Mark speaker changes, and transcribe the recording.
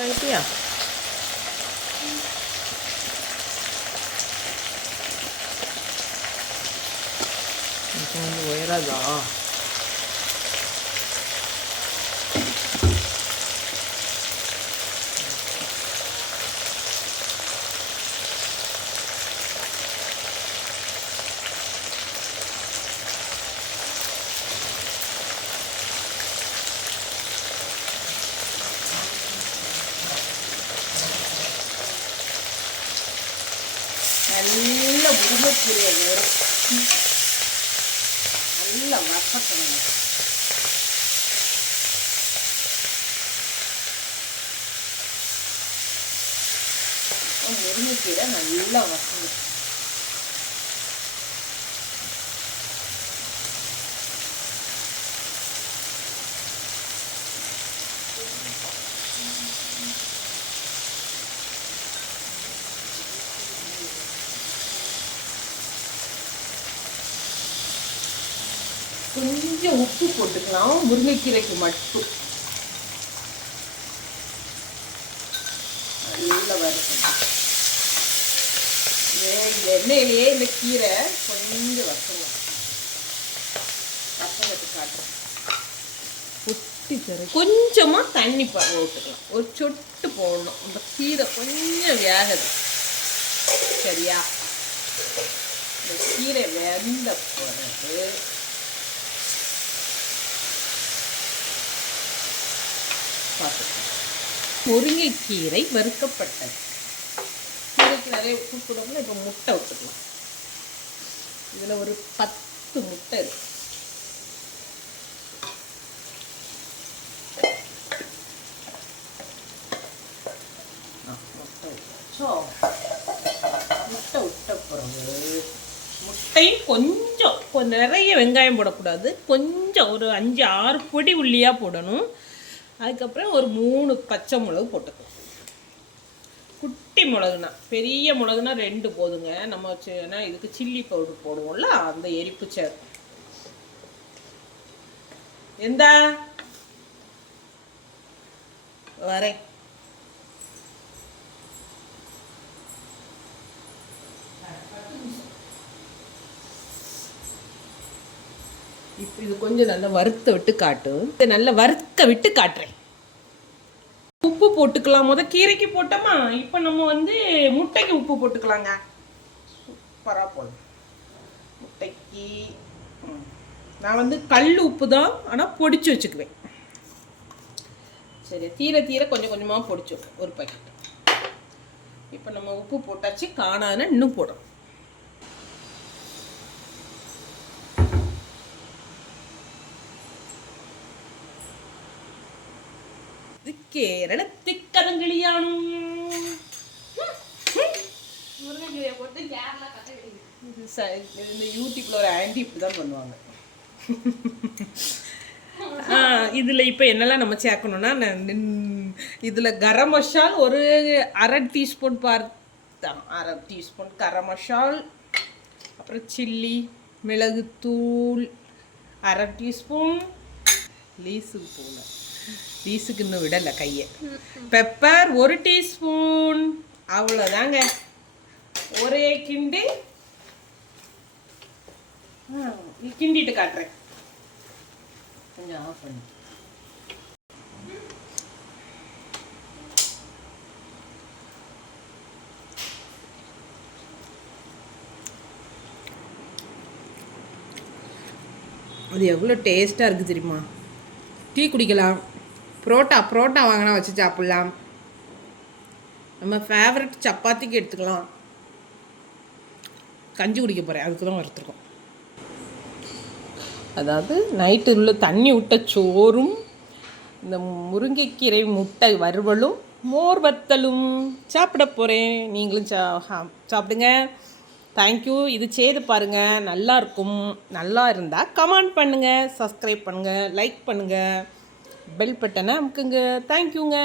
Speaker 1: കഴിക്കോ എനിക്ക്
Speaker 2: മുമ്പ് പോയതാ முருங்கைக்கீரையை வேறும் நல்ல வசக்கணும் முருங்கைக்கீரை நல்லா வசங்க கொஞ்சம் உப்பு போட்டுக்கலாம். முருங்கைக்கீரைக்கு மட்டும். நல்லா வறுக்கணும். எண்ணெயிலேயே இந்த கீரை கொஞ்சம் வசங்க வசலத்து காட்டுறேன்
Speaker 1: ஒட்டி தர.
Speaker 2: கொஞ்சமாக தண்ணி போட்டுக்கலாம் ஒரு சொட்டு போடணும். அந்த கீரை கொஞ்சம் வேகது சரியா? இந்த கீரை வெந்த பிறகு பார்த்துக்கலாம். முருங்கைக்கீரை வறுக்கப்பட்டது. கீரைக்கு நிறைய உப்பு போடணும் இப்போ முட்டை விட்டுக்கலாம் இதில் ஒரு பத்து முட்டை இருக்கு. முட்டை விட்ட பிறகு முட்டையும் கொஞ்சம் கொஞ்சம் நிறைய வெங்காயம் போடக்கூடாது. கொஞ்சம் ஒரு அஞ்சு ஆறு பொடி உள்ளியாக போடணும். அதுக்கப்புறம் ஒரு மூணு பச்சை மிளகு போட்டுக்கலாம் குட்டி மிளகுனா பெரிய மிளகுனா ரெண்டு போதுங்க. நம்ம சி- ஏன்னா இதுக்கு சில்லி பவுடர் போடுவோம்ல அந்த எரிப்பு சேர். எந்த? வரேன். இப்போ இது கொஞ்சம் நல்லா வறுத்த விட்டு காட்டு. இதை நல்லா வறுத்த விட்டு காட்டுறேன். உப்பு போட்டுக்கலாம். முத கீரைக்கு போட்டோமா? இப்போ நம்ம வந்து முட்டைக்கு உப்பு போட்டுக்கலாங்க. சூப்பராக போடலாம் முட்டைக்கு நான் வந்து கல் உப்பு தான் ஆனால் பொடிச்சு வச்சுக்குவேன். சரி தீர தீர கொஞ்சம் கொஞ்சமாக பொடிச்சு ஒரு பாக்கெட் இப்போ நம்ம உப்பு போட்டாச்சு காணான்னு இன்னும் போடுறோம் ഇത് കേരളത്തിൽ കഥകളിയാണ് இது ச- இந்த யூடியூப்ல ஒரு ஆண்டி இப்படி தான் பண்ணுவாங்க ஆ, இதுல இப்போ என்னெல்லாம் நம்ம சேர்க்கணும்னா நான் நின்- இதுல கரம் மசால் ஒரு அரை டீஸ்பூன் பார்த்தேன் அரை டீஸ்பூன் கரம் மசால் அப்புறம் சில்லி மிளகுத்தூள் அரை டீஸ்பூன் லீஸுக்கு போகல லீஸுக்கு இன்னும் விடலை கையை. பெப்பர் ஒரு டீஸ்பூன். அவ்வளோதாங்க. ஒரே கிண்டி. கிண்டிட்டு காட்டுறேன் கொஞ்சம் ஆஃப் பண்ணி.
Speaker 1: அது எவ்வளோ டேஸ்ட்டாக இருக்குது தெரியுமா? டீ குடிக்கலாம். புரோட்டா புரோட்டா வாங்கினா வச்சு சாப்பிட்லாம். நம்ம ஃபேவரட் சப்பாத்திக்கு எடுத்துக்கலாம். கஞ்சி குடிக்க போகிறேன் அதுக்கு தான் வறுத்துருக்கோம்
Speaker 2: அதாவது நைட்டு உள்ள தண்ணி விட்ட சோறும் இந்த முருங்கைக்கீரை முட்டை வறுவலும் மோர் வத்தலும் சாப்பிட போகிறேன் நீங்களும் சா சாப்பிடுங்க. தேங்க்யூ இது செய்து பாருங்கள் நல்லா இருக்கும். நல்லா இருந்தால் கமெண்ட் பண்ணுங்கள் சப்ஸ்கிரைப் பண்ணுங்கள் லைக் பண்ணுங்கள் பெல் பட்டனை அமுக்குங்க. தேங்க்யூங்க